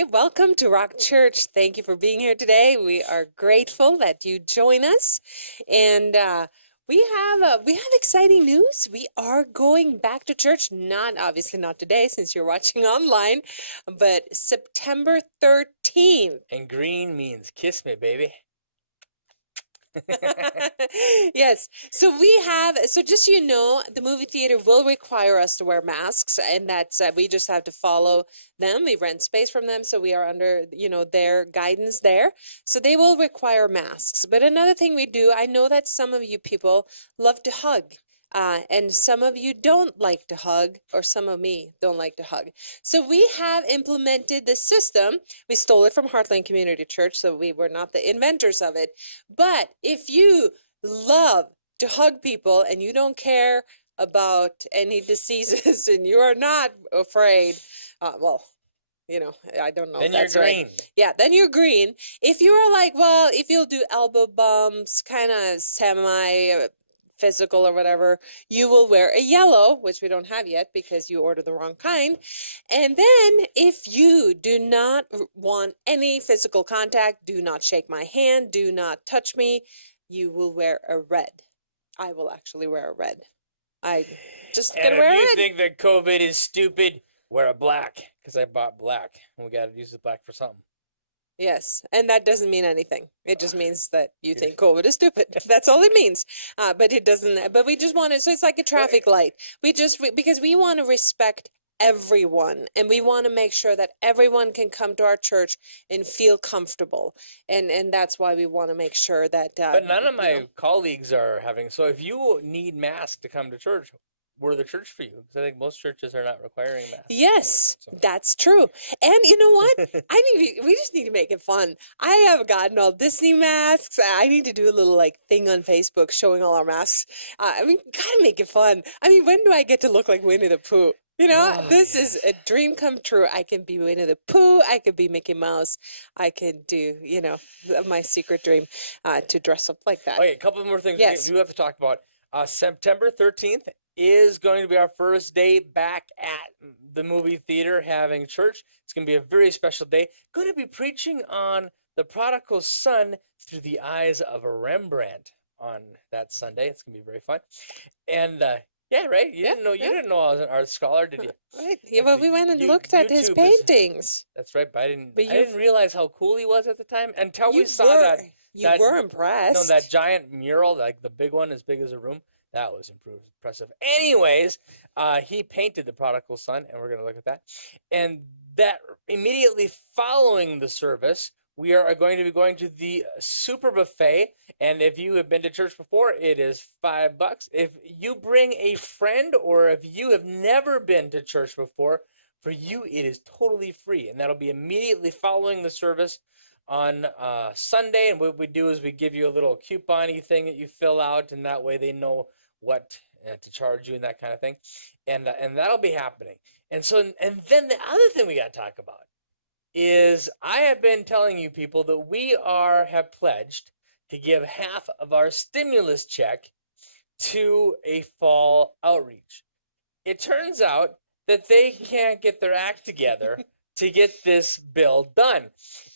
Hey, welcome to Rock Church. Thank you for being here today. We are grateful that you join us, and we have exciting news. We are going back to church. Not obviously not today, since you're watching online, but September 13th. And green means kiss me, baby. Yes. So just so you know, the movie theater will require us to wear masks, and that's we just have to follow them. We rent space from them, so we are under, their guidance there. So they will require masks. But another thing we do, I know that some of you people love to hug. And some of you don't like to hug, or some of me don't like to hug. So we have implemented the system. We stole it from Heartland Community Church, so we were not the inventors of it. But if you love to hug people and you don't care about any diseases and you are not afraid, I don't know. Then That's you're right. green. Yeah, then you're green. If you are like, well, if you'll do elbow bumps, kind of semi physical or whatever, you will wear a yellow, which we don't have yet because you ordered the wrong kind. And then if you do not want any physical contact, do not shake my hand, do not touch me, you will wear a red. I will actually wear a red. I just And gonna wear a if you red. think that COVID is stupid, wear a black. Because I bought black. And we got to use the black for something. Yes, and that doesn't mean anything. It just means that you think COVID is stupid. That's all it means. But it doesn't. But we just want to. So it's like a traffic light. Because we want to respect everyone, and we want to make sure that everyone can come to our church and feel comfortable, and that's why we want to make sure that. But none of my colleagues are having. So if you need masks to come to church, we're the church for you. Because I think most churches are not requiring masks. Yes, that's true. And you know what? We just need to make it fun. I have gotten all Disney masks. I need to do a little thing on Facebook showing all our masks. Gotta make it fun. When do I get to look like Winnie the Pooh? This is a dream come true. I can be Winnie the Pooh. I could be Mickey Mouse. I can do, my secret dream to dress up like that. Okay, a couple more things Yes. we do have to talk about. September 13th is going to be our first day back at the movie theater having church. It's going to be a very special day. Going to be preaching on the prodigal son through the eyes of a Rembrandt on that Sunday. It's going to be very fun. And yeah, right? You didn't know I was an art scholar, did you? Right. Yeah, well, we went and looked at his paintings. That's right, but I didn't realize how cool he was at the time until we saw that. You were impressed. No, that giant mural, like the big one as big as a room, that was impressive. Anyways, he painted the prodigal son, and we're going to look at that. And that immediately following the service, we are going to be going to the super buffet. And if you have been to church before, it is $5. If you bring a friend, or if you have never been to church before, for you it is totally free. And that'll be immediately following the service on Sunday. And what we do is we give you a little coupon-y thing that you fill out, and that way they know what to charge you and that kind of thing. And that'll be happening. And then the other thing we got to talk about is I have been telling you people that we have pledged to give half of our stimulus check to a fall outreach. It turns out that they can't get their act together to get this bill done.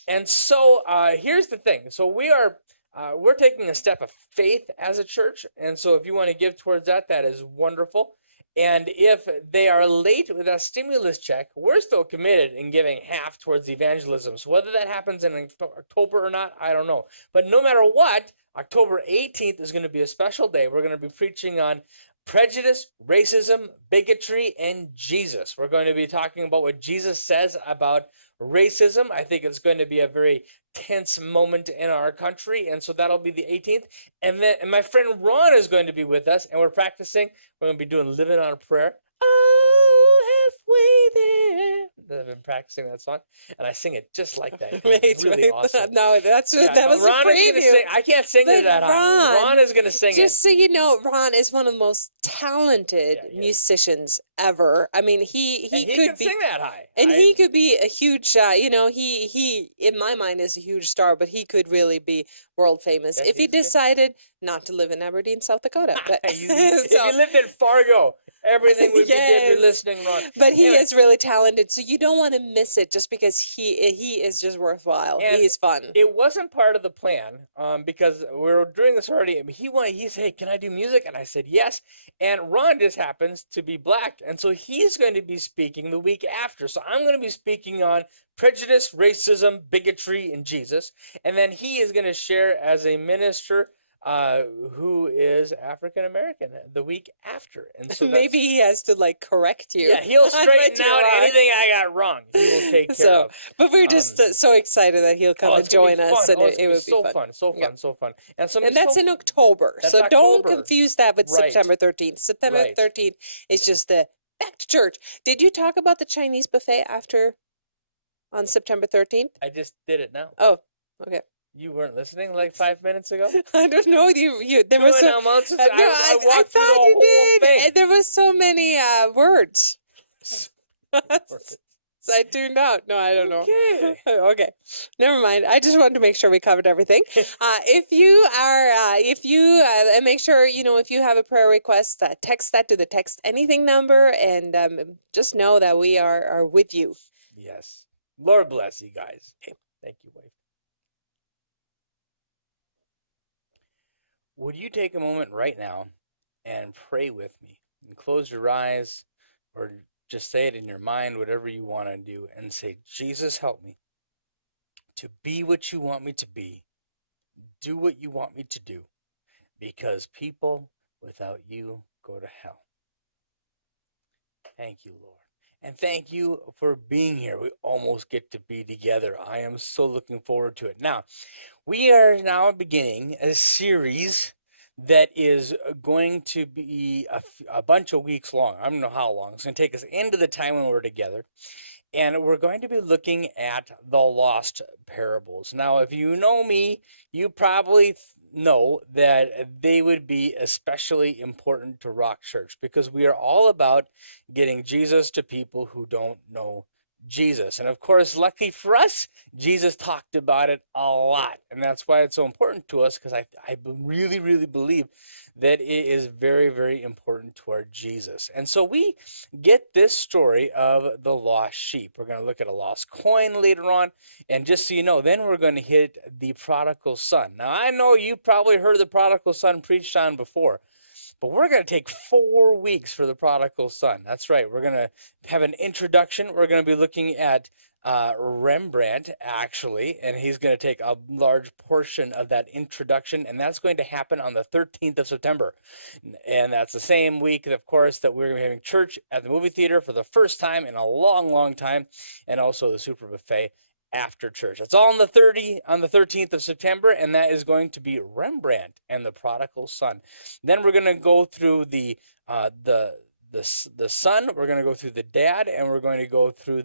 And so here's the thing. So we're taking a step of faith as a church. And so if you want to give towards that, that is wonderful. And if they are late with that stimulus check, we're still committed in giving half towards evangelism. So whether that happens in October or not, I don't know. But no matter what, October 18th is going to be a special day. We're going to be preaching on prejudice, racism, bigotry, and Jesus. We're going to be talking about what Jesus says about racism. I think it's going to be a very tense moment in our country, and so that'll be the 18th. And my friend Ron is going to be with us, and we're practicing. We're going to be doing Living on a Prayer. Oh, halfway there. I've been practicing that song, and I sing it just like that. It's really awesome. No, that was Ron a preview. I can't sing it that high. Ron is going to sing it. Just so you know, Ron is one of the most talented musicians ever. He could sing that high. And he could be a huge, he in my mind is a huge star, but he could really be world famous if he decided not to live in Aberdeen, South Dakota. But, if you lived in Fargo, Everything would be good if you're Yes. listening, Ron. But he Anyway, is really talented, so you don't want to miss it just because he is just worthwhile. And He is fun. it wasn't part of the plan because we were doing this already. He said, hey, can I do music? And I said, yes. And Ron just happens to be black. And so he's going to be speaking the week after. So I'm going to be speaking on prejudice, racism, bigotry, and Jesus. And then he is going to share as a minister who is African American the week after. And so Maybe he has to like correct you. yeah, he'll on what straighten you're out on. anything I got wrong. He will take care So, of. but we're just so excited that he'll come and It's gonna be join us, fun. and It's it gonna be would be so fun. fun, so fun, Yeah. so fun. And, so And that's in October, That's so don't October. confuse that with Right. September 13th. September Right. 13th is just the back to church. Did you talk about the Chinese buffet on September 13th? I just did it now. Oh, okay. You weren't listening like 5 minutes ago? I don't know. There Two was so, announcements. no, I walked through the thought you whole did. thing. And there was so many words. So I tuned out. No, I don't know. Okay. Okay, never mind. I just wanted to make sure we covered everything. And make sure if you have a prayer request, text that to the text anything number, and just know that we are with you. Yes. Lord bless you guys. Thank you, wife. Would you take a moment right now and pray with me? And close your eyes or just say it in your mind, whatever you want to do, and say, Jesus, help me to be what you want me to be, do what you want me to do, because people without you go to hell. Thank you, Lord. And thank you for being here. We almost get to be together. I am so looking forward to it. Now, we are now beginning a series that is going to be a bunch of weeks long. I don't know how long. It's going to take us into the time when we're together. And we're going to be looking at the lost parables. Now, if you know me, you probably know that they would be especially important to Rock Church because we are all about getting Jesus to people who don't know Jesus. And of course, luckily for us, Jesus talked about it a lot. And that's why it's so important to us, because I really, really believe that it is very, very important to our Jesus. And so we get this story of the lost sheep. We're going to look at a lost coin later on. And just so you know, then we're going to hit the prodigal son. Now, I know you probably heard the prodigal son preached on before. But we're going to take 4 weeks for the prodigal son. That's right. We're going to have an introduction. We're going to be looking at Rembrandt, actually, and he's going to take a large portion of that introduction, and that's going to happen on the 13th of September. And that's the same week, of course, that we're going to be having church at the movie theater for the first time in a long, long time, and also the Super Buffet after church. That's all on the 13th of September, and that is going to be Rembrandt and the Prodigal Son. Then we're going to go through the son, we're going to go through the dad, and we're going to go through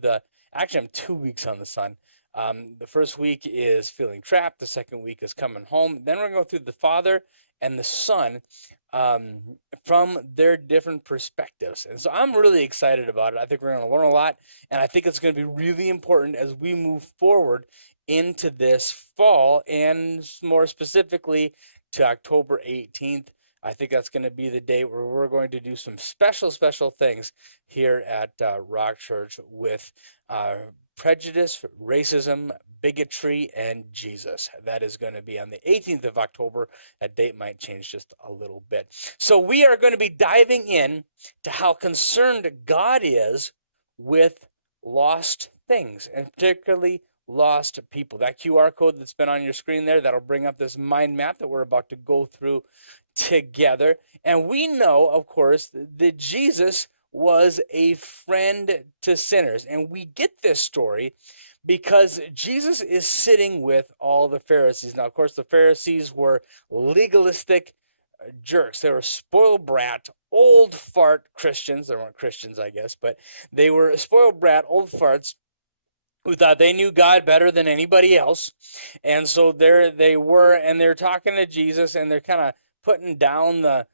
actually I'm 2 weeks on the son. The first week is feeling trapped, the second week is coming home. Then we're going to go through the father and the son from their different perspectives. And so I'm really excited about it. I think we're going to learn a lot, and I think it's going to be really important as we move forward into this fall, and more specifically to October 18th. I think that's going to be the day where we're going to do some special things here at Rock Church with prejudice, racism, bigotry, and Jesus. That is going to be on the 18th of October. That date might change just a little bit. So we are going to be diving in to how concerned God is with lost things, and particularly lost people. That QR code that's been on your screen there, that'll bring up this mind map that we're about to go through together. And we know, of course, that Jesus was a friend to sinners. And we get this story because Jesus is sitting with all the Pharisees. Now, of course, the Pharisees were legalistic jerks. They were spoiled brat, old fart Christians. They weren't Christians, I guess, but they were spoiled brat, old farts who thought they knew God better than anybody else. And so there they were, and they're talking to Jesus, and they're kind of putting down the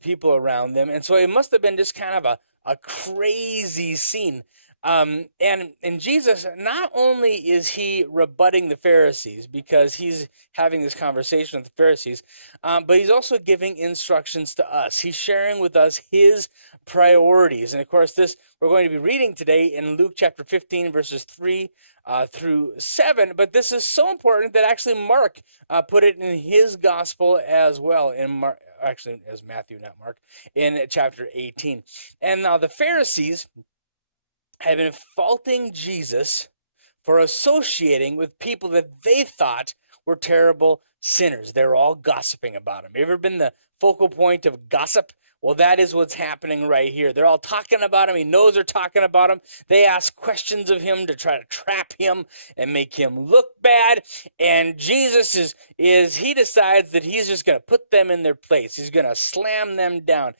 people around them. And so it must have been just kind of a crazy scene And Jesus, not only is he rebutting the Pharisees because he's having this conversation with the Pharisees, but he's also giving instructions to us. He's sharing with us his priorities. And of course, this we're going to be reading today in Luke chapter 15, verses 3 through 7. But this is so important that actually Mark put it in his gospel as well, in Mark, actually as Matthew, not Mark, in chapter 18. And now the Pharisees had been faulting Jesus for associating with people that they thought were terrible sinners. They were all gossiping about him. You ever been the focal point of gossip? Well, that is what's happening right here. They're all talking about him. He knows they're talking about him. They ask questions of him to try to trap him and make him look bad. And Jesus he decides that he's just going to put them in their place. He's going to slam them down.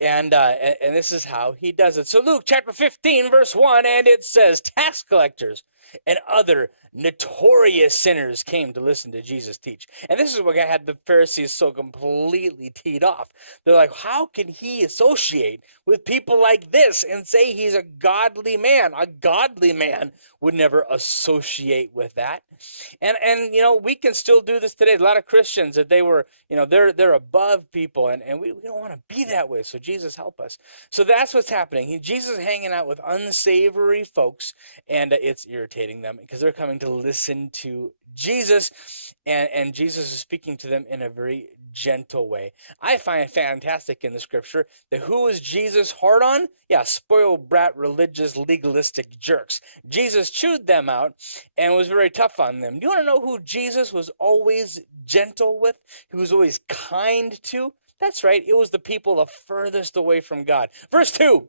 And this is how he does it. So Luke chapter 15, verse 1, and it says, tax collectors and other notorious sinners came to listen to Jesus teach. And this is what had the Pharisees so completely teed off. They're like, how can he associate with people like this and say he's a godly man? A godly man would never associate with that. And we can still do this today. A lot of Christians that they were, they're above people, and we don't want to be that way. So Jesus help us. So that's what's happening. Jesus is hanging out with unsavory folks, and it's irritating them because they're coming to listen to Jesus, and Jesus is speaking to them in a very gentle way. I find it fantastic in the scripture that who is Jesus hard on? Yeah, spoiled brat, religious, legalistic jerks. Jesus chewed them out and was very tough on them. Do you want to know who Jesus was always gentle with? He was always kind to? That's right, it was the people the furthest away from God. Verse 2,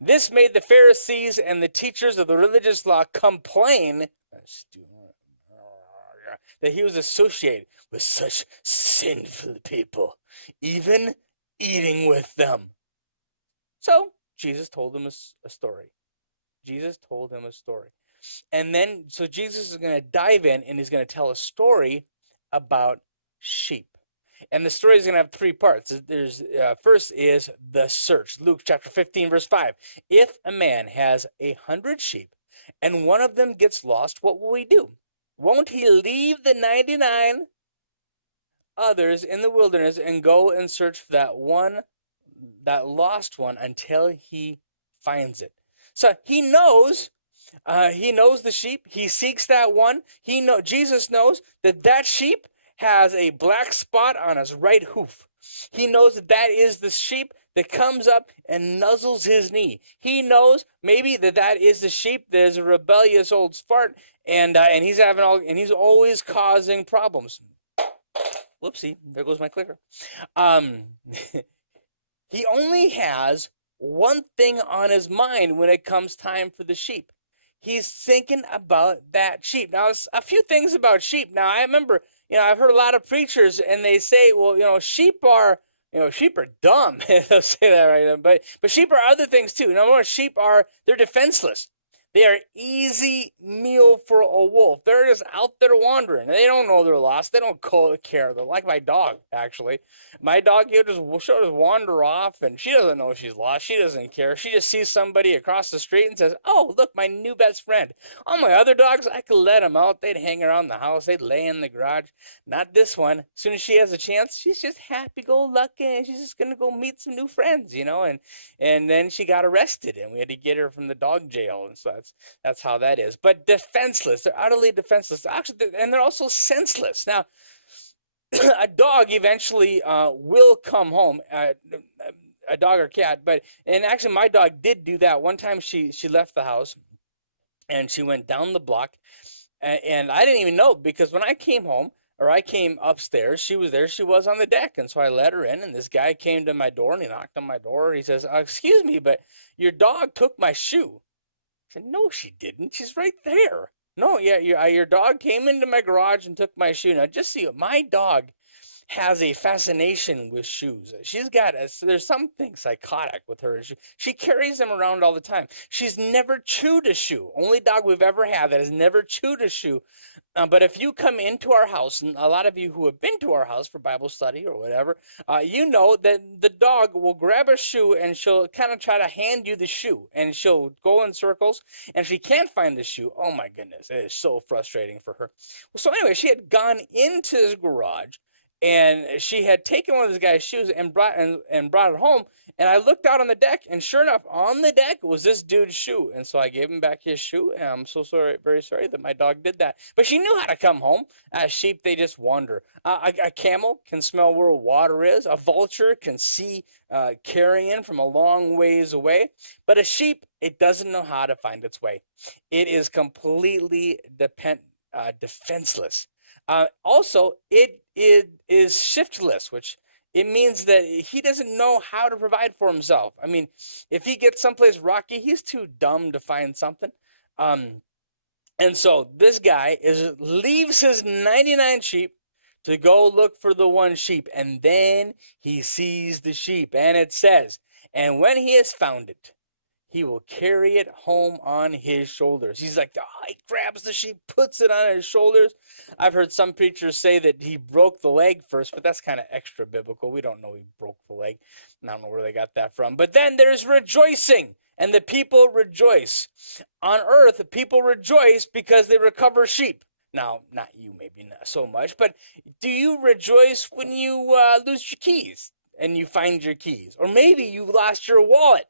this made the Pharisees and the teachers of the religious law complain that he was associated with such sinful people, even eating with them. So Jesus told him a story. Jesus told him a story. And then, so Jesus is going to dive in and he's going to tell a story about sheep. And the story is going to have three parts. First is the search. Luke chapter 15, verse 5. If a man has 100 sheep and one of them gets lost, what will he do? Won't he leave the 99 others in the wilderness and go and search for that lost one until he finds it? So he knows the sheep. He seeks that one. Jesus knows that sheep has a black spot on his right hoof. He knows that is the sheep that comes up and nuzzles his knee. He knows maybe that is the sheep that is a rebellious old fart, and he's always causing problems. Whoopsie, there goes my clicker. He only has one thing on his mind when it comes time for the sheep. He's thinking about that sheep. Now, a few things about sheep. Now, I remember, I've heard a lot of preachers, and they say, well, sheep are dumb. They'll say that, right? But sheep are other things too. Number one, they're defenseless. They are easy meal for a wolf. They're just out there wandering. They don't know they're lost. They don't care. They're like my dog, actually. My dog, she'll just wander off, and she doesn't know she's lost. She doesn't care. She just sees somebody across the street and says, oh, look, my new best friend. All my other dogs, I could let them out. They'd hang around the house. They'd lay in the garage. Not this one. As soon as she has a chance, she's just happy-go-lucky, and she's just going to go meet some new friends, and then she got arrested, and we had to get her from the dog jail, and so that's how that is. But defenseless. They're utterly defenseless. Actually, and they're also senseless. Now, a dog eventually will come home, a dog or cat. And actually, my dog did do that. One time she left the house, and she went down the block. And I didn't even know, because when I came home, or I came upstairs, she was there. She was on the deck. And so I let her in, and this guy came to my door, and he knocked on my door. He says, excuse me, but your dog took my shoe. I said, no, she didn't. She's right there. No, yeah, your dog came into my garage and took my shoe. Now, just see, my dog has a fascination with shoes. There's something psychotic with her. She carries them around all the time. She's never chewed a shoe. Only dog we've ever had that has never chewed a shoe But if you come into our house, and a lot of you who have been to our house for Bible study or whatever, you know that the dog will grab a shoe and she'll kind of try to hand you the shoe, and she'll go in circles. And if she can't find the shoe, oh my goodness, it is so frustrating for her. Well, so anyway, she had gone into his garage, and she had taken one of this guy's shoes and brought it home. And I looked out on the deck, and sure enough, on the deck was this dude's shoe. And so I gave him back his shoe, and I'm so sorry, very sorry that my dog did that. But she knew how to come home. Sheep, they just wander. A camel can smell where water is. A vulture can see carrion from a long ways away. But a sheep, it doesn't know how to find its way. It is completely defenseless. Also, it is shiftless, which it means that he doesn't know how to provide for himself. I mean, if he gets someplace rocky, he's too dumb to find something. And so this guy leaves his 99 sheep to go look for the one sheep, and then he sees the sheep, and it says, and when he has found it, he will carry it home on his shoulders. He's like, oh, he grabs the sheep, puts it on his shoulders. I've heard some preachers say that he broke the leg first, but that's kind of extra biblical. We don't know he broke the leg. I don't know where they got that from. But then there's rejoicing, and the people rejoice. On earth, people rejoice because they recover sheep. Now, not you, maybe not so much, but do you rejoice when you lose your keys and you find your keys? Or maybe you lost your wallet.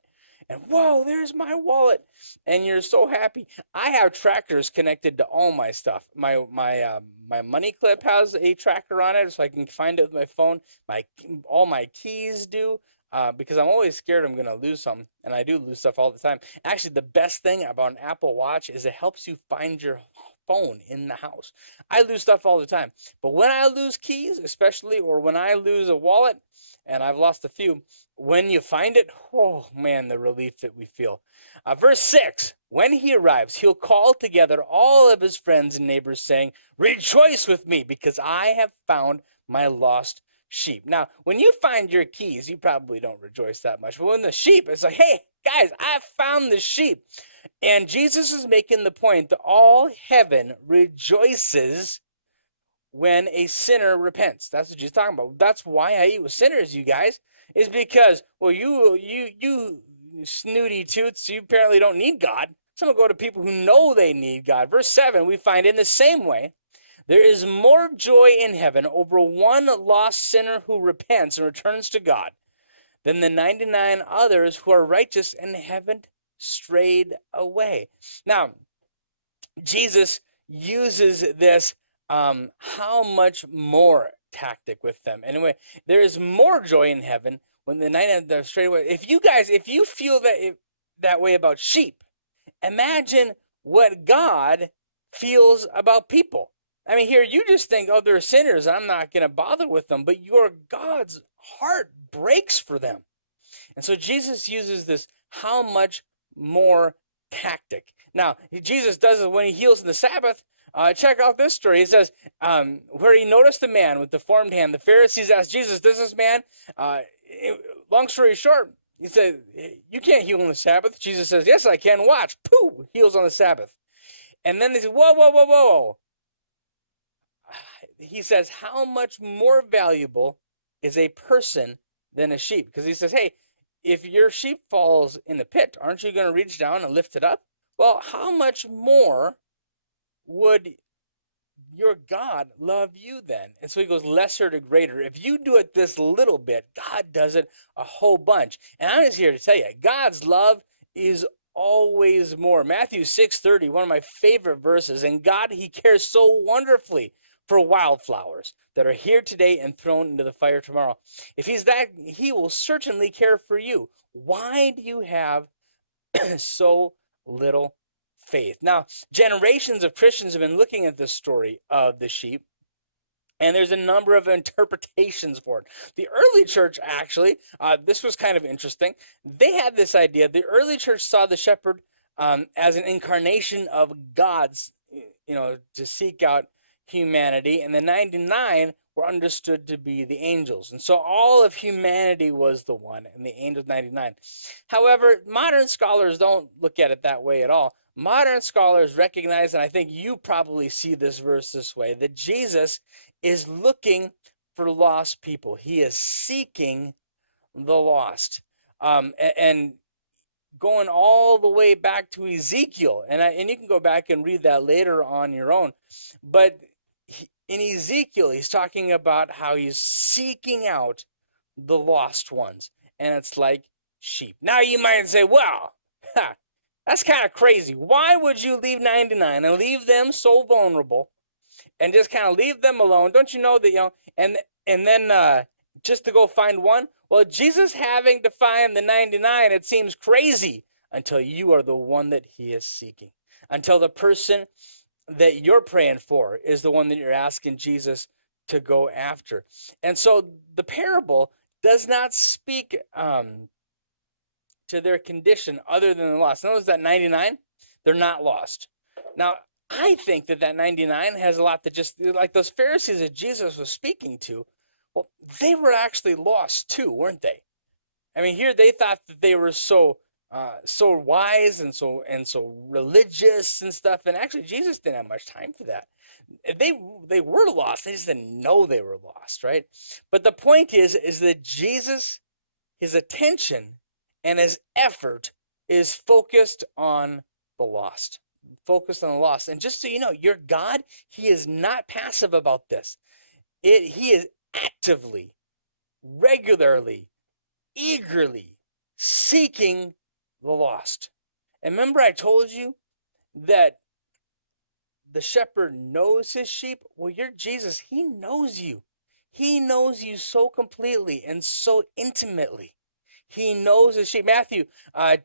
And whoa, there's my wallet, and you're so happy. I have trackers connected to all my stuff. My money clip has a tracker on it, so I can find it with my phone. All my keys do, because I'm always scared I'm gonna lose something, and I do lose stuff all the time. Actually, the best thing about an Apple Watch is it helps you find your phone in the house. I lose stuff all the time, but when I lose keys, especially, or when I lose a wallet, and I've lost a few, when you find it, oh man, the relief that we feel. Verse 6, when he arrives, he'll call together all of his friends and neighbors, saying, rejoice with me, because I have found my lost sheep. Now, when you find your keys, you probably don't rejoice that much, but when the sheep, it's like, hey, guys, I found the sheep. And Jesus is making the point that all heaven rejoices when a sinner repents. That's what Jesus is talking about. That's why I eat with sinners, you guys, is because, well, you snooty toots, you apparently don't need God. So I'm going to go to people who know they need God. Verse 7, we find in the same way, there is more joy in heaven over one lost sinner who repents and returns to God than the 99 others who are righteous and haven't strayed away. Now, Jesus uses this how much more tactic with them. Anyway, there is more joy in heaven when the 99 are strayed away. If you feel that way about sheep, imagine what God feels about people. I mean, here you just think, oh, they're sinners, I'm not going to bother with them, but your God's heart breaks for them. And so Jesus uses this how much more tactic. Now, Jesus does it when he heals in the Sabbath. Check out this story. He says, where he noticed the man with the deformed hand, the Pharisees asked Jesus, does this man, long story short, he said, you can't heal on the Sabbath. Jesus says, yes, I can. Watch. Pooh, heals on the Sabbath. And then they said, whoa. He says, how much more valuable is a person than a sheep? Because he says, hey, if your sheep falls in the pit, aren't you going to reach down and lift it up? Well, how much more would your God love you then? And so he goes lesser to greater. If you do it this little bit, God does it a whole bunch. And I'm just here to tell you, God's love is always more. Matthew 6:30, one of my favorite verses. And God, he cares so wonderfully for wildflowers that are here today and thrown into the fire tomorrow. If he's that, he will certainly care for you. Why do you have so little faith? Now, generations of Christians have been looking at this story of the sheep, and there's a number of interpretations for it. The early church, actually, this was kind of interesting. They had this idea. The early church saw the shepherd as an incarnation of God's, to seek out humanity, and the 99 were understood to be the angels. And so all of humanity was the one, and the angels 99. However, modern scholars don't look at it that way at all. Modern scholars recognize, and I think you probably see this verse this way, that Jesus is looking for lost people. He is seeking the lost. And going all the way back to Ezekiel, and you can go back and read that later on your own. But in Ezekiel, he's talking about how he's seeking out the lost ones, and it's like sheep. Now you might say, well, that's kind of crazy. Why would you leave 99 and leave them so vulnerable and just kind of leave them alone? Don't you know that, and then just to go find one? Well, Jesus having to find the 99, it seems crazy until you are the one that he is seeking. Until the person that you're praying for is the one that you're asking Jesus to go after. And so the parable does not speak to their condition other than the lost. Notice that 99, they're not lost. Now, I think that 99 has a lot to just, like those Pharisees that Jesus was speaking to, well, they were actually lost too, weren't they? I mean, here they thought that they were so wise and so religious and stuff, and actually Jesus didn't have much time for that. They were lost. They just didn't know they were lost, right? But the point is that Jesus, his attention and his effort is focused on the lost. Focused on the lost. And just so you know, your God, he is not passive about this. He is actively, regularly, eagerly seeking the lost. And remember I told you that the shepherd knows his sheep? Well, you're Jesus. He knows you. He knows you so completely and so intimately. He knows his sheep. Matthew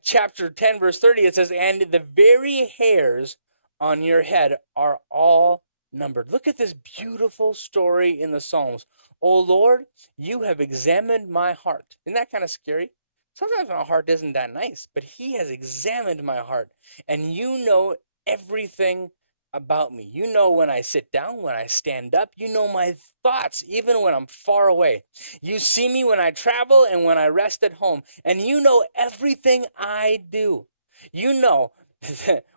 chapter 10, verse 30, it says, and the very hairs on your head are all numbered. Look at this beautiful story in the Psalms. Oh Lord, you have examined my heart. Isn't that kind of scary? Sometimes my heart isn't that nice, but he has examined my heart. And you know everything about me. You know when I sit down, when I stand up. You know my thoughts, even when I'm far away. You see me when I travel and when I rest at home. And you know everything I do. You know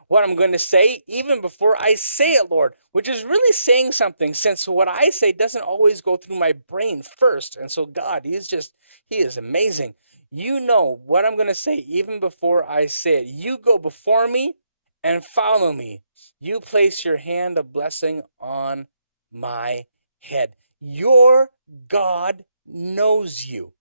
what I'm going to say even before I say it, Lord, which is really saying something, since what I say doesn't always go through my brain first. And so God, he is amazing. You know what I'm going to say even before I say it. You go before me and follow me. You place your hand of blessing on my head. Your God knows you.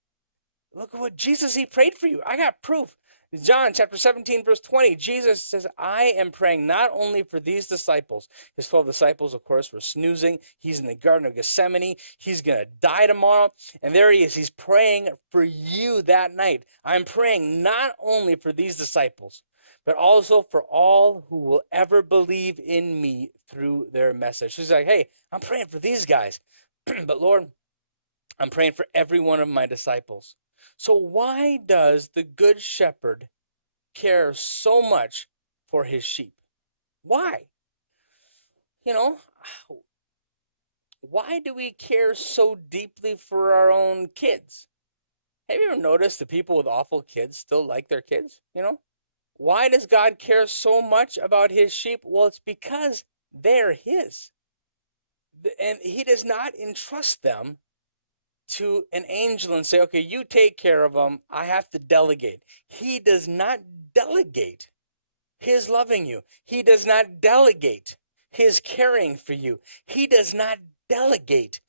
Look at what Jesus, he prayed for you. I got proof. John chapter 17, verse 20, Jesus says, I am praying not only for these disciples. His 12 disciples, of course, were snoozing. He's in the Garden of Gethsemane. He's going to die tomorrow. And there he is. He's praying for you that night. I'm praying not only for these disciples, but also for all who will ever believe in me through their message. He's like, hey, I'm praying for these guys. But Lord, I'm praying for every one of my disciples. So why does the Good Shepherd care so much for his sheep? Why? Why do we care so deeply for our own kids? Have you ever noticed the people with awful kids still like their kids? Why does God care so much about his sheep? Well, it's because they're his. And he does not entrust them to an angel and say, okay, you take care of them. I have to delegate. He does not delegate his loving you. He does not delegate his caring for you. He does not delegate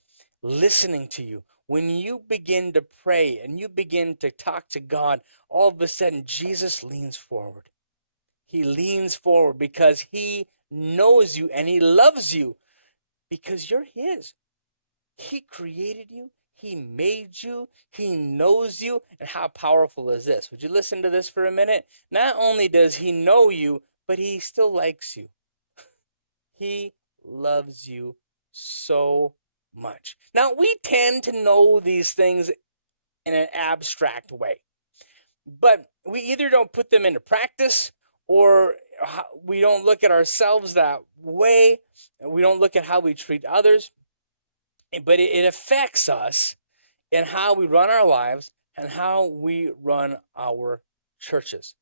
listening to you. When you begin to pray and you begin to talk to God, all of a sudden Jesus leans forward. He leans forward because he knows you and he loves you because you're his. He created you. He made you. He knows you. And how powerful is this? Would you listen to this for a minute? Not only does he know you, but he still likes you. He loves you so much. Now, we tend to know these things in an abstract way, but we either don't put them into practice or we don't look at ourselves that way. We don't look at how we treat others. But it affects us in how we run our lives and how we run our churches.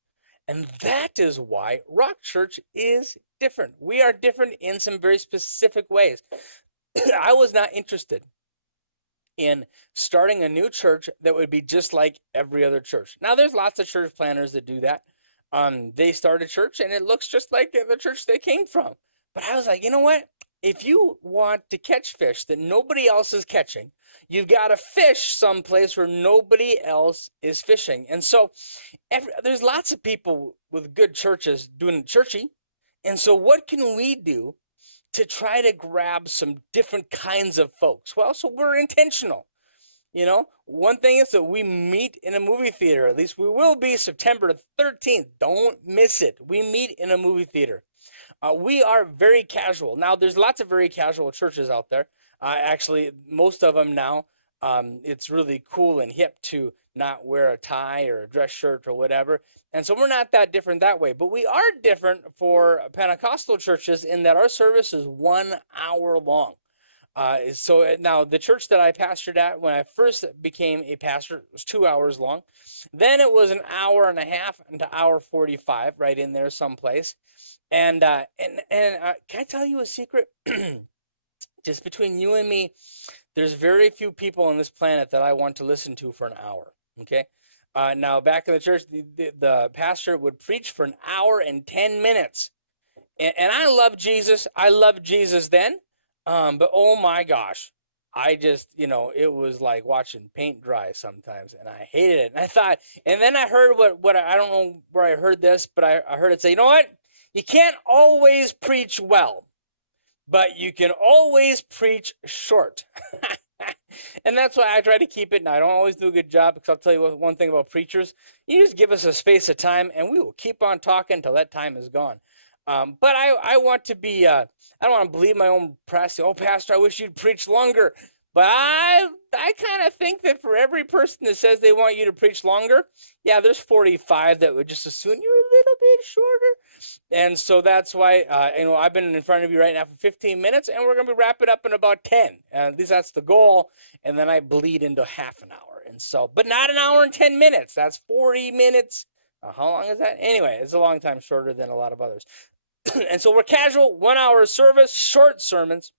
And that is why Rock Church is different. We are different in some very specific ways. I was not interested in starting a new church that would be just like every other church. Now, there's lots of church planners that do that. They start a church and it looks just like the church they came from. But I was like, you know what? If you want to catch fish that nobody else is catching, you've got to fish someplace where nobody else is fishing. And so there's lots of people with good churches doing it churchy. And so what can we do to try to grab some different kinds of folks? Well, so we're intentional. You know, one thing is that we meet in a movie theater. At least we will be September 13th. Don't miss it. We meet in a movie theater. We are very casual. Now, there's lots of very casual churches out there. Actually, most of them now, it's really cool and hip to not wear a tie or a dress shirt or whatever. And so we're not that different that way. But we are different for Pentecostal churches in that our service is 1 hour long. So now the church that I pastored at when I first became a pastor was 2 hours long. Then it was an hour and a half to hour 45 right in there someplace. And can I tell you a secret? Just between you and me, there's very few people on this planet that I want to listen to for an hour. Okay. Now back in the church, the pastor would preach for an hour and 10 minutes. And I love Jesus. I loved Jesus then. But oh my gosh, I just, it was like watching paint dry sometimes, and I hated it. And I thought, and then I heard what I don't know where I heard this, but I heard it say, you know what? You can't always preach well, but you can always preach short. And that's why I try to keep it, and I don't always do a good job, because I'll tell you one thing about preachers. You just give us a space of time, and we will keep on talking until that time is gone. But I want to be, I don't want to believe my own press. Oh, Pastor, I wish you'd preach longer. But I kind of think that for every person that says they want you to preach longer, yeah, there's 45 that would just assume you're a little bit shorter. And so that's why, I've been in front of you right now for 15 minutes, and we're going to be wrapping up in about 10. At least that's the goal. And then I bleed into half an hour. And so, but not an hour and 10 minutes. That's 40 minutes. How long is that? Anyway, it's a long time shorter than a lot of others. And so we're casual, 1 hour service, short sermons.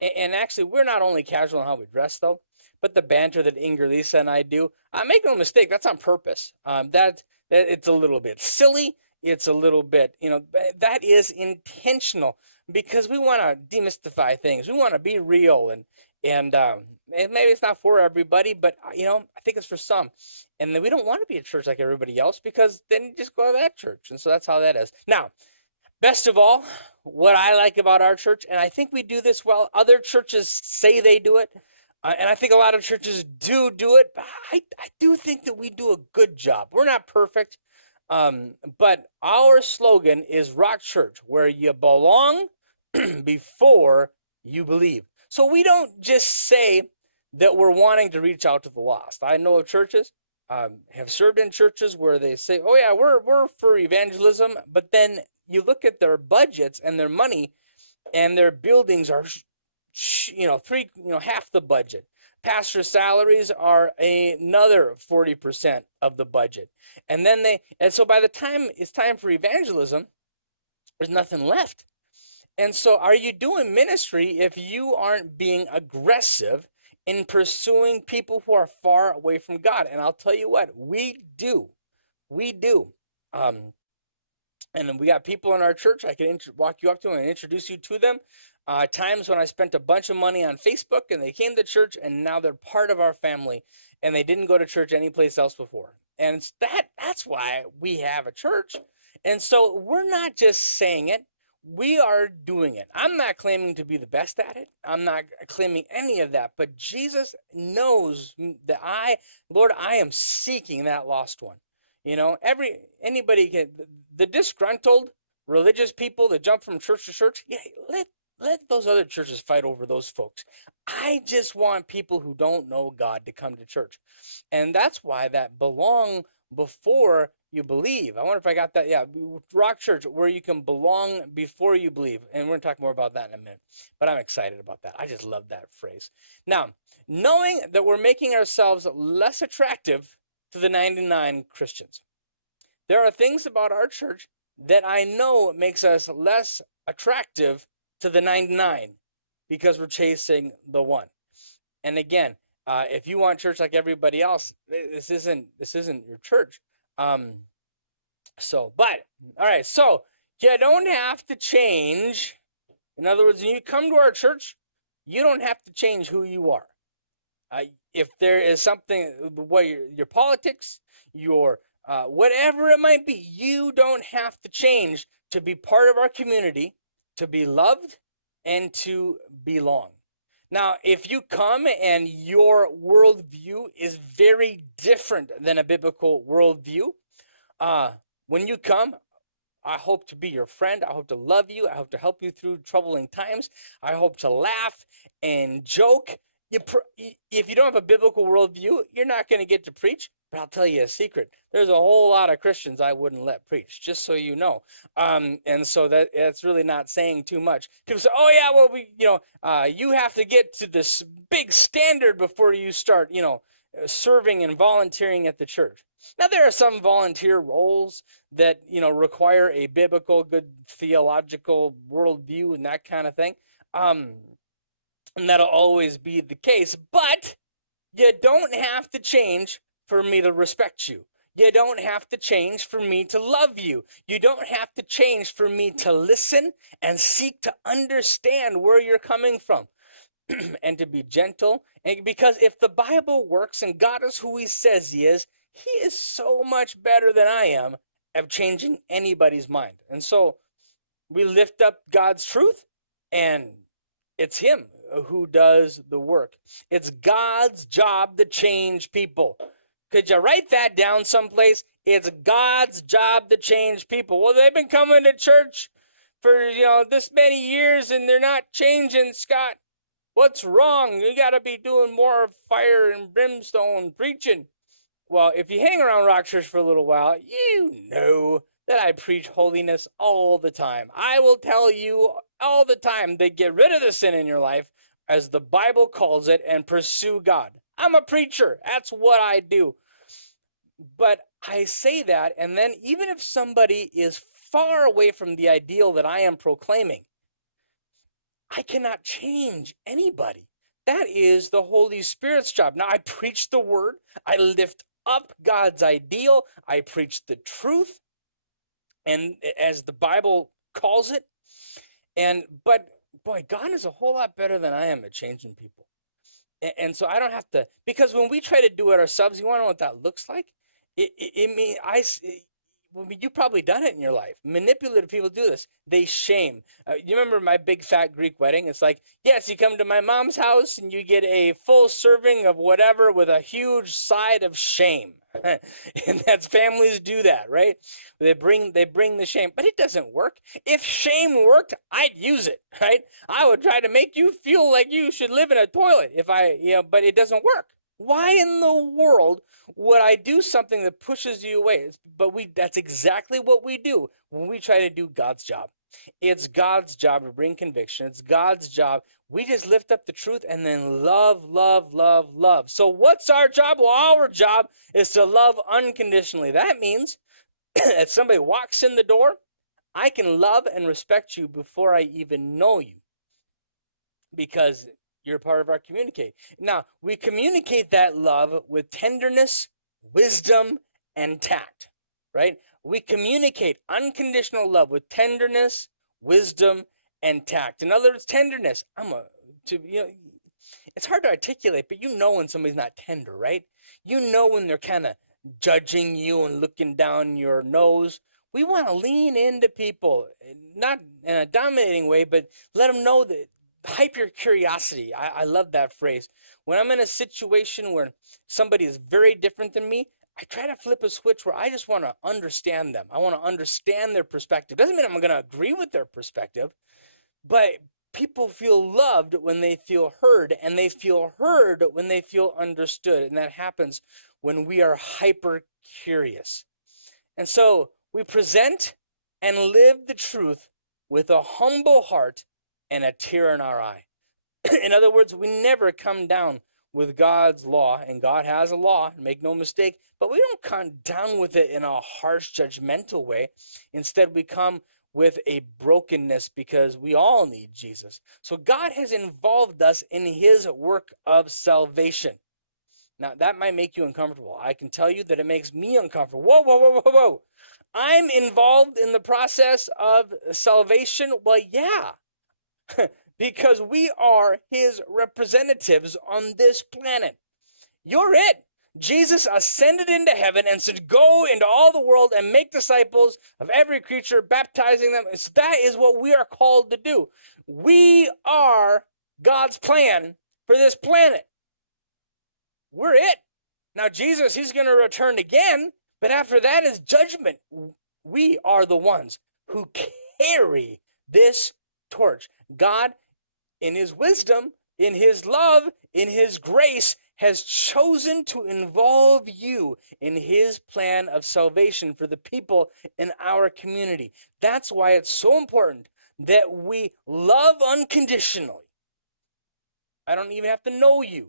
And actually, we're not only casual in how we dress, though, but the banter that Inger, Lisa, and I do. Make no mistake, that's on purpose. That it's a little bit silly. It's a little bit, that is intentional, because we want to demystify things. We want to be real, and maybe it's not for everybody, but I think it's for some. And then we don't want to be a church like everybody else, because then you just go to that church. And so that's how that is. Now, best of all, what I like about our church, and I think we do this well, other churches say they do it, and I think a lot of churches do it, but I do think that we do a good job. We're not perfect, but our slogan is Rock Church, where you belong before you believe. So we don't just say that we're wanting to reach out to the lost. I know of churches, have served in churches where they say, oh yeah, we're for evangelism, but then you look at their budgets and their money, and their buildings are, half the budget. Pastor salaries are another 40% of the budget. And so by the time it's time for evangelism, there's nothing left. And so are you doing ministry if you aren't being aggressive in pursuing people who are far away from God? And I'll tell you what, we do. And we got people in our church I can walk you up to and introduce you to them. Times when I spent a bunch of money on Facebook and they came to church, and now they're part of our family, and they didn't go to church anyplace else before. And that's why we have a church. And so we're not just saying it, we are doing it. I'm not claiming to be the best at it. I'm not claiming any of that, but Jesus knows that I am seeking that lost one. Anybody can, the disgruntled religious people that jump from church to church, yeah, let those other churches fight over those folks. I just want people who don't know God to come to church. And that's why that belong before you believe. I wonder if I got that. Yeah, Rock Church, where you can belong before you believe. And we're going to talk more about that in a minute. But I'm excited about that. I just love that phrase. Now, knowing that we're making ourselves less attractive to the 99 Christians, there are things about our church that I know makes us less attractive to the 99 because we're chasing the one. And again, if you want church like everybody else, this isn't your church. But all right, so you don't have to change. In other words, when you come to our church, you don't have to change who you are. If there is something, what your politics, your whatever it might be, you don't have to change to be part of our community, to be loved, and to belong. Now, if you come and your worldview is very different than a biblical worldview, when you come, I hope to be your friend. I hope to love you. I hope to help you through troubling times. I hope to laugh and joke. If you don't have a biblical worldview, you're not going to get to preach. But I'll tell you a secret. There's a whole lot of Christians I wouldn't let preach, just so you know. And so that's really not saying too much. People say, "Oh yeah, well you have to get to this big standard before you start, serving and volunteering at the church." Now there are some volunteer roles that require a biblical, good theological worldview and that kind of thing. And that'll always be the case. But you don't have to change for me to respect you. You don't have to change for me to love you. You don't have to change for me to listen and seek to understand where you're coming from and to be gentle. And because if the Bible works and God is who he says he is so much better than I am at changing anybody's mind. And so we lift up God's truth, and it's him who does the work. It's God's job to change people. Could you write that down someplace? It's God's job to change people. Well, they've been coming to church for, this many years and they're not changing, Scott. What's wrong? You got to be doing more fire and brimstone preaching. Well, if you hang around Rock Church for a little while, you know that I preach holiness all the time. I will tell you all the time that get rid of the sin in your life, as the Bible calls it, and pursue God. I'm a preacher. That's what I do. But I say that, and then even if somebody is far away from the ideal that I am proclaiming, I cannot change anybody. That is the Holy Spirit's job. Now, I preach the word. I lift up God's ideal. I preach the truth, and as the Bible calls it. But boy, God is a whole lot better than I am at changing people. And so I don't have to, because when we try to do it ourselves, you want to know what that looks like? You've probably done it in your life. Manipulative people do this. They shame. You remember my big fat Greek wedding? It's like, yes, you come to my mom's house and you get a full serving of whatever with a huge side of shame. And that's, families do that, right? They bring the shame, but it doesn't work. If shame worked, I'd use it, right? I would try to make you feel like you should live in a toilet but it doesn't work. Why in the world would I do something that pushes you away? That's exactly what we do when we try to do God's job. It's God's job to bring conviction. It's God's job. We just lift up the truth and then love, love, love, love. So what's our job? Well, our job is to love unconditionally. That means if somebody walks in the door, I can love and respect you before I even know you, because you're part of our communicate. Now, we communicate that love with tenderness, wisdom, and tact, right? We communicate unconditional love with tenderness, wisdom, and tact. In other words, tenderness. It's hard to articulate, but you know when somebody's not tender, right? You know when they're kind of judging you and looking down your nose. We want to lean into people, not in a dominating way, but let them know that. Hyper curiosity. I love that phrase. When I'm in a situation where somebody is very different than me, I try to flip a switch where I just want to understand them. I want to understand their perspective. Doesn't mean I'm going to agree with their perspective, but people feel loved when they feel heard, and they feel heard when they feel understood. And that happens when we are hyper curious. And so we present and live the truth with a humble heart and a tear in our eye. In other words, we never come down with God's law, and God has a law, make no mistake, but we don't come down with it in a harsh, judgmental way. Instead, we come with a brokenness because we all need Jesus. So God has involved us in his work of salvation. Now, that might make you uncomfortable. I can tell you that it makes me uncomfortable. Whoa, whoa, whoa, whoa, whoa. I'm involved in the process of salvation? Well, yeah. Because we are his representatives on this planet. You're it. Jesus ascended into heaven and said, go into all the world and make disciples of every creature, baptizing them. So that is what we are called to do. We are God's plan for this planet. We're it. Now, Jesus, he's going to return again, but after that is judgment. We are the ones who carry this torch. God, in his wisdom, in his love, in his grace, has chosen to involve you in his plan of salvation for the people in our community. That's why it's so important that we love unconditionally. I don't even have to know you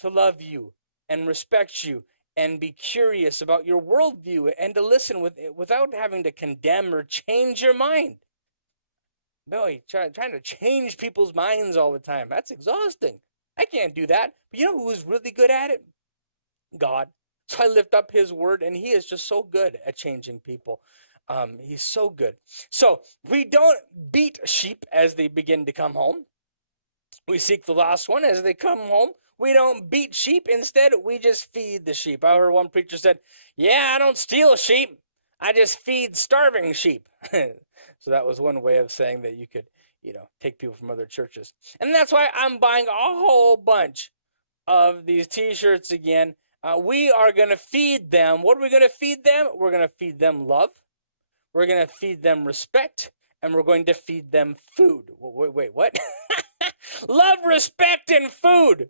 to love you and respect you and be curious about your worldview and to listen without having to condemn or change your mind. Boy, trying to change people's minds all the time. That's exhausting. I can't do that. But you know who's really good at it? God. So I lift up his word, and he is just so good at changing people. He's so good. So we don't beat sheep as they begin to come home. We seek the lost one as they come home. We don't beat sheep. Instead, we just feed the sheep. I heard one preacher said, yeah, I don't steal sheep. I just feed starving sheep. So that was one way of saying that you could, take people from other churches. And that's why I'm buying a whole bunch of these t-shirts again. We are going to feed them. What are we going to feed them? We're going to feed them love. We're going to feed them respect. And we're going to feed them food. Wait, what? Love, respect, and food.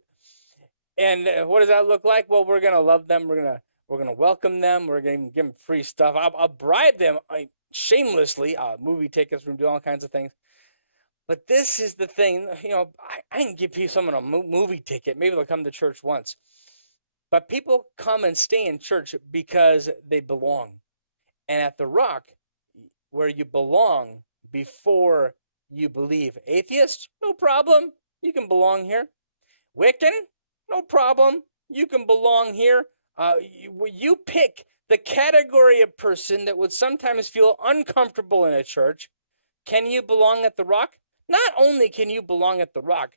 And what does that look like? Well, we're going to love them. We're going to welcome them. We're going to give them free stuff. I'll bribe them shamelessly. Movie tickets. We're going to do all kinds of things. But this is the thing. I can give someone a movie ticket. Maybe they'll come to church once. But people come and stay in church because they belong. And at the Rock, where you belong before you believe. Atheists, no problem. You can belong here. Wiccan, no problem. You can belong here. You pick the category of person that would sometimes feel uncomfortable in a church. Can you belong at the Rock? Not only can you belong at the Rock,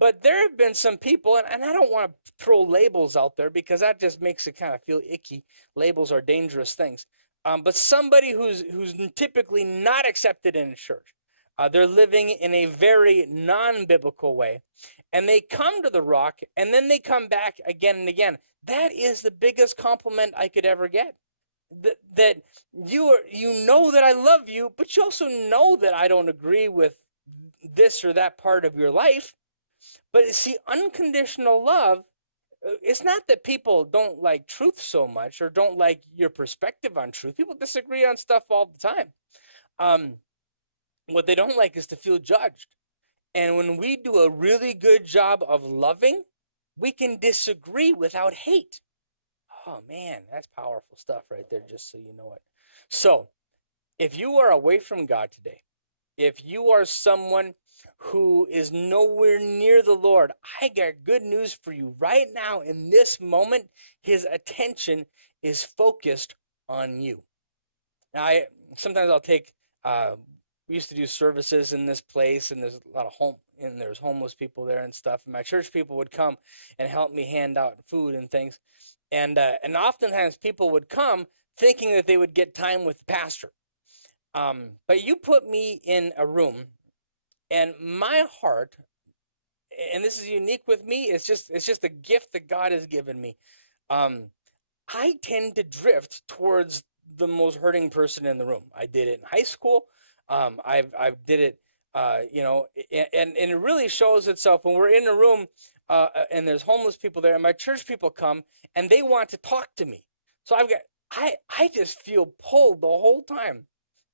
but there have been some people, and I don't want to throw labels out there because that just makes it kind of feel icky. Labels are dangerous things. But somebody who's typically not accepted in a church, they're living in a very non-biblical way, and they come to the Rock, and then they come back again and again. That is the biggest compliment I could ever get. That you know that I love you, but you also know that I don't agree with this or that part of your life. But see, unconditional love, it's not that people don't like truth so much or don't like your perspective on truth. People disagree on stuff all the time. What they don't like is to feel judged. And when we do a really good job of loving, we can disagree without hate. Oh man, that's powerful stuff right there, just so you know it. So, if you are away from God today, if you are someone who is nowhere near the Lord, I got good news for you. Right now, in this moment, his attention is focused on you. Now, sometimes I'll take, we used to do services in this place, and there's a lot of there's homeless people there and stuff. And my church people would come and help me hand out food and things. And oftentimes people would come thinking that they would get time with the pastor. But you put me in a room, and my heart, and this is unique with me, it's just a gift that God has given me. I tend to drift towards the most hurting person in the room. I did it in high school. I've did it, and it really shows itself when we're in a room and there's homeless people there, and my church people come and they want to talk to me. So I just feel pulled the whole time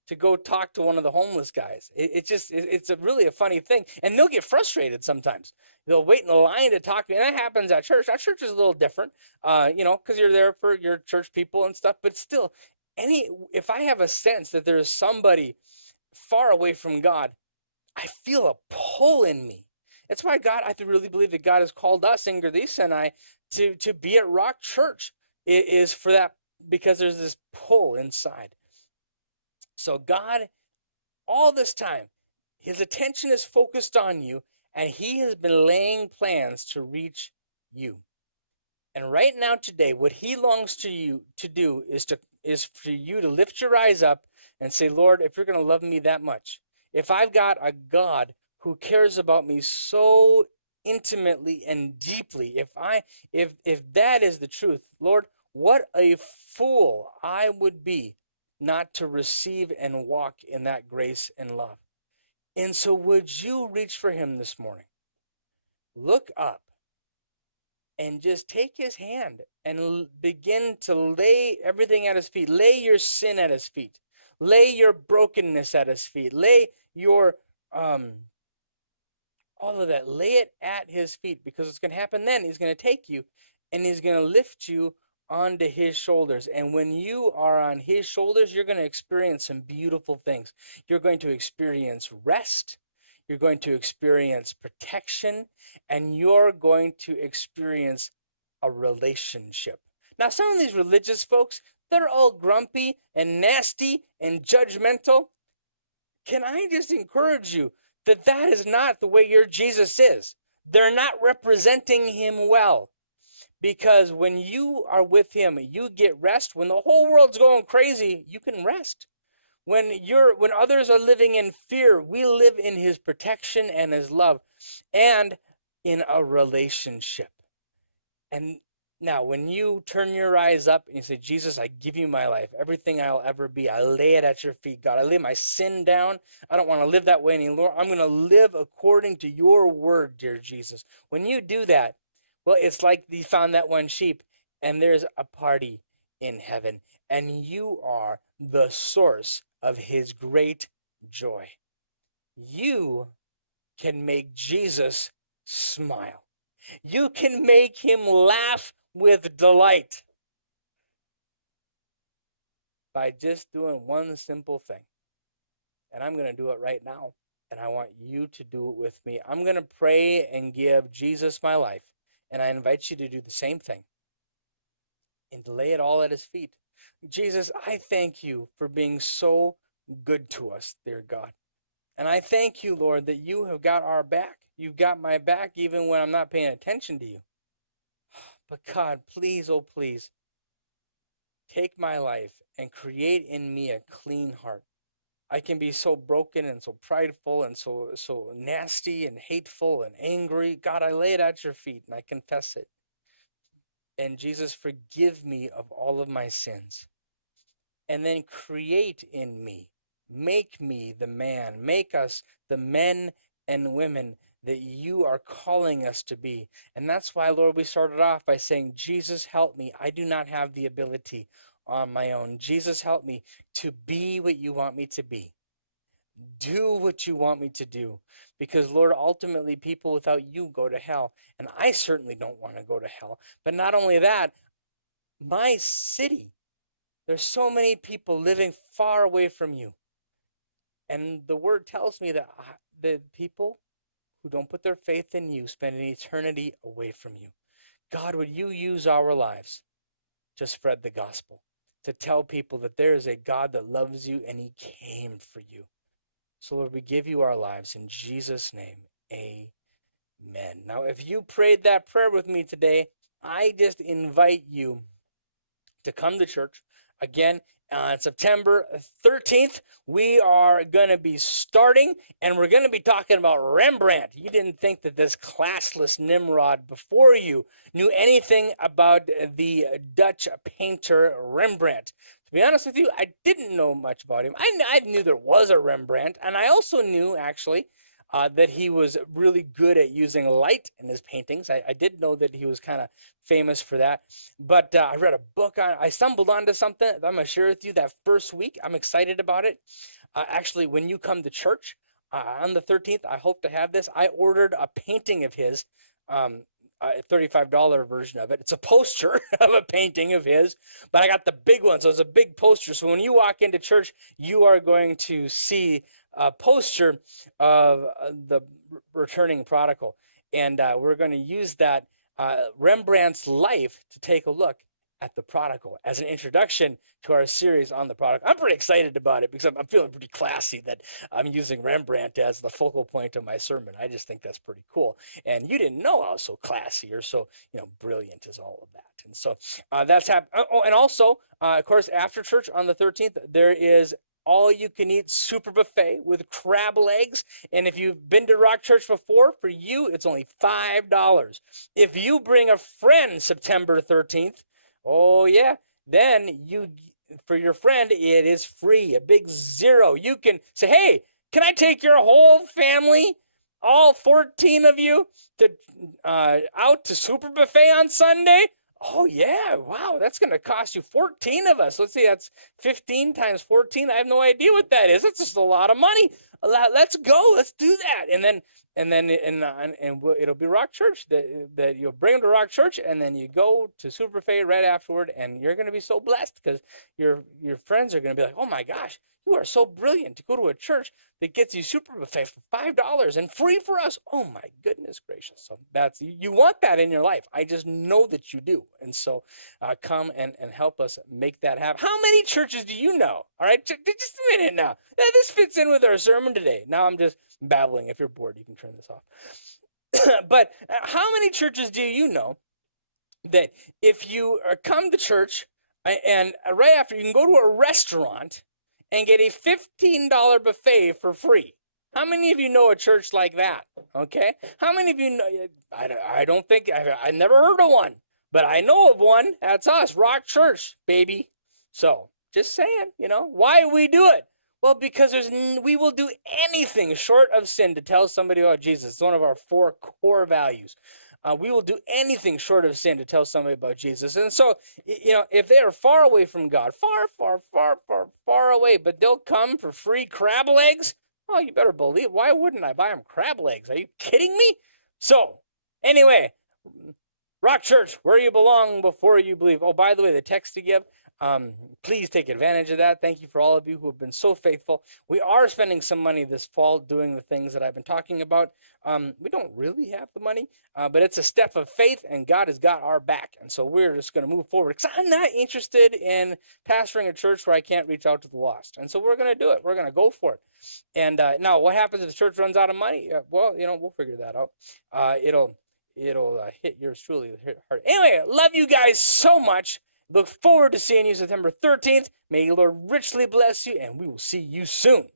to go talk to one of the homeless guys. It's really a funny thing. And they'll get frustrated sometimes. They'll wait in the line to talk to me. And that happens at church. Our church is a little different, because you're there for your church people and stuff. But still, if I have a sense that there's somebody far away from God, I feel a pull in me. That's why I really believe that God has called us, Ingrid, Lisa, and I, to be at Rock Church. It is for that, because there's this pull inside. So God, all this time, his attention is focused on you, and he has been laying plans to reach you. And right now, today, what he longs to do is for you to lift your eyes up and say, Lord, if you're going to love me that much, if I've got a God who cares about me so intimately and deeply, if that is the truth, Lord, what a fool I would be not to receive and walk in that grace and love. And so would you reach for him this morning? Look up and just take his hand and begin to lay everything at his feet. Lay your sin at his feet. Lay your brokenness at his feet. Lay your, all of that. Lay it at his feet, because what's going to happen then, he's going to take you and he's going to lift you onto his shoulders. And when you are on his shoulders, you're going to experience some beautiful things. You're going to experience rest. You're going to experience protection, and you're going to experience a relationship. Now, some of these religious folks, they're all grumpy and nasty and judgmental. Can I just encourage you that that is not the way your Jesus is? They're not representing him well. Because when you are with him, you get rest. When the whole world's going crazy, you can rest. When others are living in fear, we live in his protection and his love, and in a relationship. And now, when you turn your eyes up and you say, Jesus, I give you my life, everything I'll ever be, I lay it at your feet, God. I lay my sin down. I don't want to live that way anymore. I'm going to live according to your word, dear Jesus. When you do that, well, it's like you found that one sheep, and there's a party in heaven, and you are the source of his great joy. You can make Jesus smile. You can make him laugh with delight by just doing one simple thing. And I'm going to do it right now, and I want you to do it with me. I'm going to pray and give Jesus my life. And I invite you to do the same thing and to lay it all at his feet. Jesus, I thank you for being so good to us, dear God. And I thank you, Lord, that you have got our back. You've got my back even when I'm not paying attention to you. But God, please, oh please, take my life and create in me a clean heart. I can be so broken and so prideful and so nasty and hateful and angry. God, I lay it at your feet and I confess it. And Jesus, forgive me of all of my sins. And then create in me, make me the man, make us the men and women that you are calling us to be. And that's why, Lord, we started off by saying, Jesus, help me. I do not have the ability on my own. Jesus, help me to be what you want me to be. Do what you want me to do. Because, Lord, ultimately people without you go to hell. And I certainly don't want to go to hell. But not only that, my city, there's so many people living far away from you. And the word tells me that the people who don't put their faith in you spend an eternity away from you. God, would you use our lives to spread the gospel, to tell people that there is a God that loves you and he came for you. So, Lord, we give you our lives in Jesus' name. Amen. Now, if you prayed that prayer with me today, I just invite you to come to church. Again, on September 13th, we are going to be starting, and we're going to be talking about Rembrandt. You didn't think that this classless Nimrod before you knew anything about the Dutch painter Rembrandt. To be honest with you, I didn't know much about him. I knew there was a Rembrandt, and I also knew, actually, that he was really good at using light in his paintings. I did know that he was kind of famous for that. But I read a book I stumbled onto something that I'm going to share with you that first week. I'm excited about it. Actually, when you come to church on the 13th, I hope to have this. I ordered a painting of his. A $35 version of it. It's a poster of a painting of his, but I got the big one, so it's a big poster. So when you walk into church, you are going to see a poster of the returning prodigal, and we're going to use that Rembrandt's life to take a look at the prodigal as an introduction to our series on the prodigal. I'm pretty excited about it because I'm feeling pretty classy that I'm using Rembrandt as the focal point of my sermon. I just think that's pretty cool. And you didn't know I was so classy or so, brilliant as all of that. And so that's happening. Oh, and also, of course, after church on the 13th, there is all-you-can-eat super buffet with crab legs. And if you've been to Rock Church before, for you, it's only $5. If you bring a friend September 13th, oh yeah, then for your friend, it is free, a big zero. You can say, hey, can I take your whole family, all 14 of you, to out to Super Buffet on Sunday? Oh yeah, wow, that's going to cost you 14 of us. Let's see, that's 15 times 14. I have no idea what that is. That's just a lot of money. Let's go. Let's do that. And then it'll be Rock Church that you'll bring them to Rock Church, and then you go to Super Buffet right afterward, and you're going to be so blessed because your friends are going to be like, oh my gosh, you are so brilliant to go to a church that gets you Super Buffet for $5 and free for us. Oh my goodness gracious. So that's, you want that in your life. I just know that you do. And so come and help us make that happen. How many churches do you know? All right, just a minute now. This fits in with our sermon today. Now I'm just babbling. If you're bored, you can turn this off. But how many churches do you know that if you come to church and right after you can go to a restaurant and get a $15 buffet for free? How many of you know a church like that? Okay. How many of you know? I don't think, I never heard of one, but I know of one. That's us, Rock Church, baby. So just saying, why we do it? Well, because we will do anything short of sin to tell somebody about Jesus. It's one of our 4 core values. We will do anything short of sin to tell somebody about Jesus. And so, if they are far away from God, far away, but they'll come for free crab legs, oh, you better believe. Why wouldn't I buy them crab legs? Are you kidding me? So, anyway, Rock Church, where you belong before you believe. Oh, by the way, the text to give, please take advantage of that. Thank you for all of you who have been so faithful. We are spending some money this fall doing the things that I've been talking about. We don't really have the money, but it's a step of faith, and God has got our back. And so we're just going to move forward because I'm not interested in pastoring a church where I can't reach out to the lost. And so we're going to do it. We're going to go for it. And now what happens if the church runs out of money? Well, we'll figure that out. It'll hit yours truly hard. Anyway, love you guys so much. Look forward to seeing you September 13th. May the Lord richly bless you, and we will see you soon.